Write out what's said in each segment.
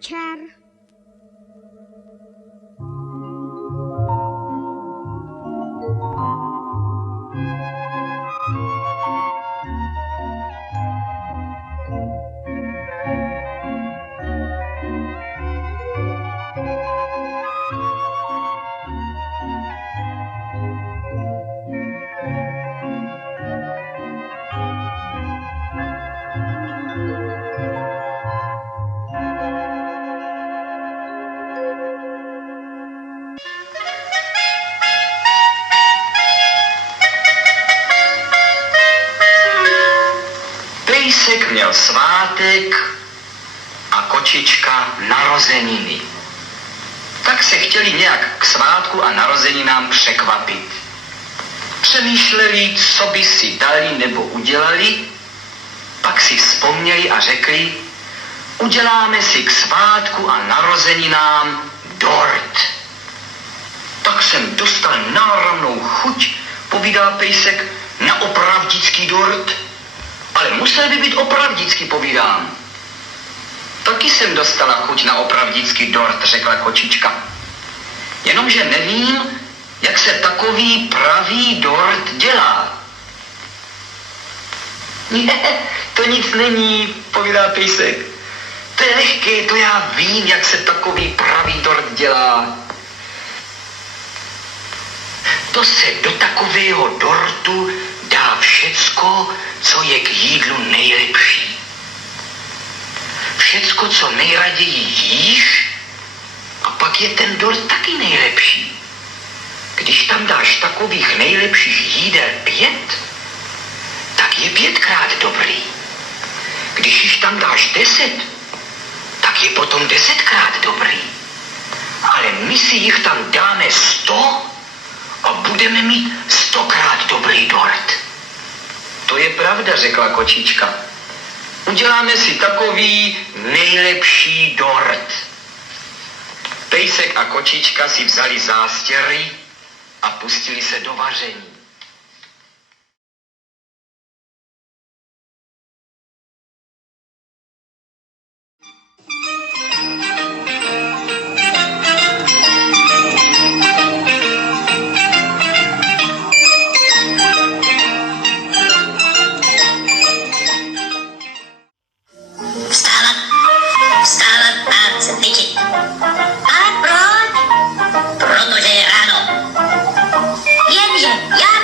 večer. Pejsek měl svátek a kočička narozeniny. Tak se chtěli nějak k svátku a narozeninám překvapit. Přemýšleli, co by si dali nebo udělali, pak si vzpomněli a řekli, uděláme si k svátku a narozeninám dort. Tak jsem dostal náramnou chuť, povídá pejsek, na opravdický dort. Ale musel by být opravdický, povídám. Taky jsem dostala chuť na opravdický dort, řekla kočička. Jenomže nevím, jak se takový pravý dort dělá. Ne, to nic není, povídá pejsek. To je lehké, to já vím, jak se takový pravý dort dělá. To se do takového dortu dá všecko, co je k jídlu nejlepší. Všecko, co nejraději jíš, a pak je ten dort taky nejlepší. Když tam dáš takových nejlepších jídel 5, tak je 5krát dobrý. Když již tam dáš 10, tak je potom 10krát dobrý. Ale my si jich tam dáme 100 a budeme mít 100krát dobrý dort. To je pravda, řekla kočička. Uděláme si takový nejlepší dort. Pejsek a kočička si vzali zástěry a pustili se do vaření. Vstávat a se cvičit. Ale proč? Protože je ráno. Jenže já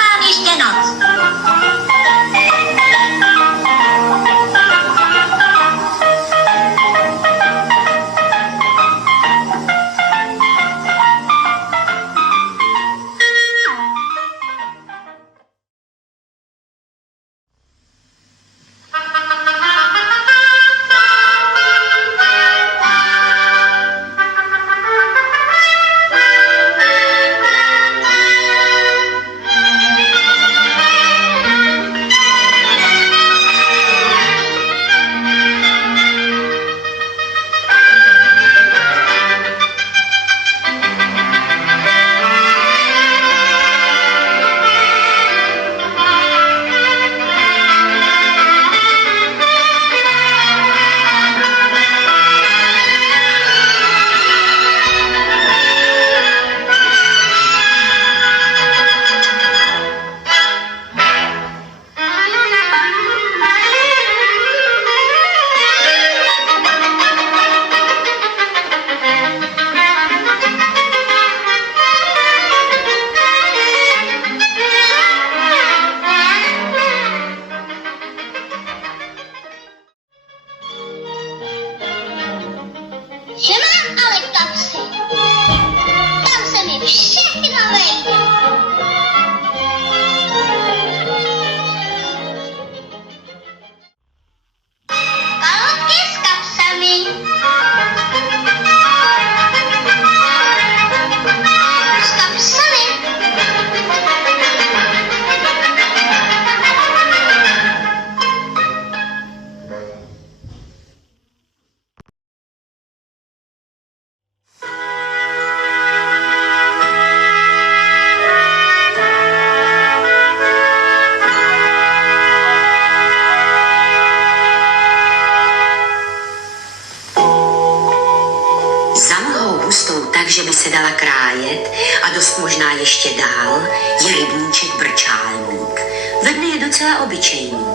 se dala krájet a dost možná ještě dál je rybníček Brčálník. Ve dne je docela obyčejný,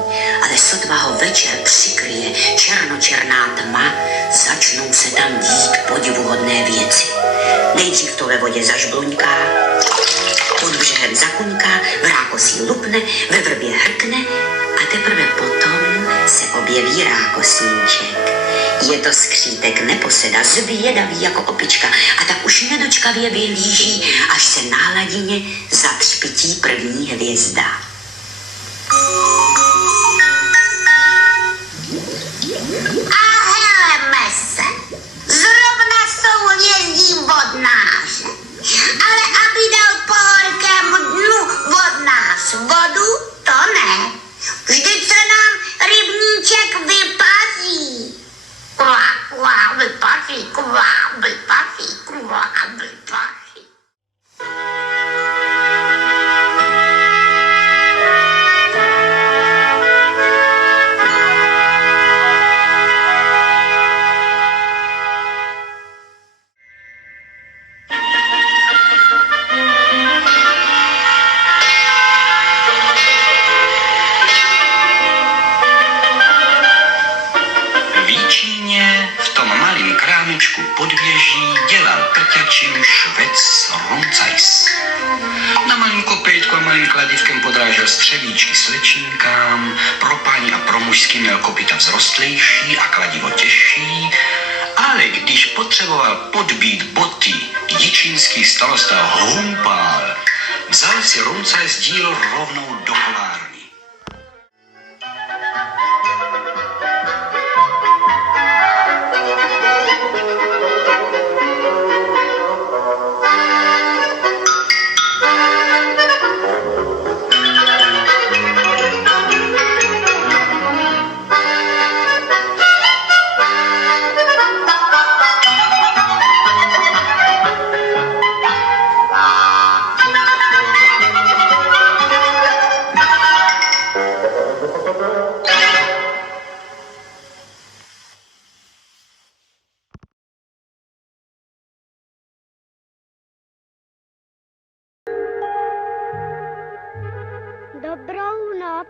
ale sotva ho večer přikryje černočerná tma, začnou se tam dít podivuhodné věci. Nejdřív to ve vodě zažbluňká, pod břehem zakuňká, v rákosí lupne, ve vrbě hrkne a teprve potom se objeví rákosníček. Je to skřítek neposeda, zvědavý jako opička a tak už nedočkavě vyhlíží, až se na hladině zatřpití první hvězda. A heleme se, zrovna jsou hvězdí vodnáře. Ale aby dal po horkém dnu vodnář vodu, to ne. Vždyť se nám rybníček vypaří. Kvá, kvá, vypaří, kvá, vypaří, kvá, vypaří. Pod věží dělal krťačím švec Runcajs. Na malým kopejtku a malým kladivkem podrážel střevíčky slečínkám, pro paní a pro mužský měl kopita vzrostlejší a kladivo těžší, ale když potřeboval podbít boty, jičínský starosta Humpál, vzal si Runcajs díl rovnou do kovárny. Dobrou noc.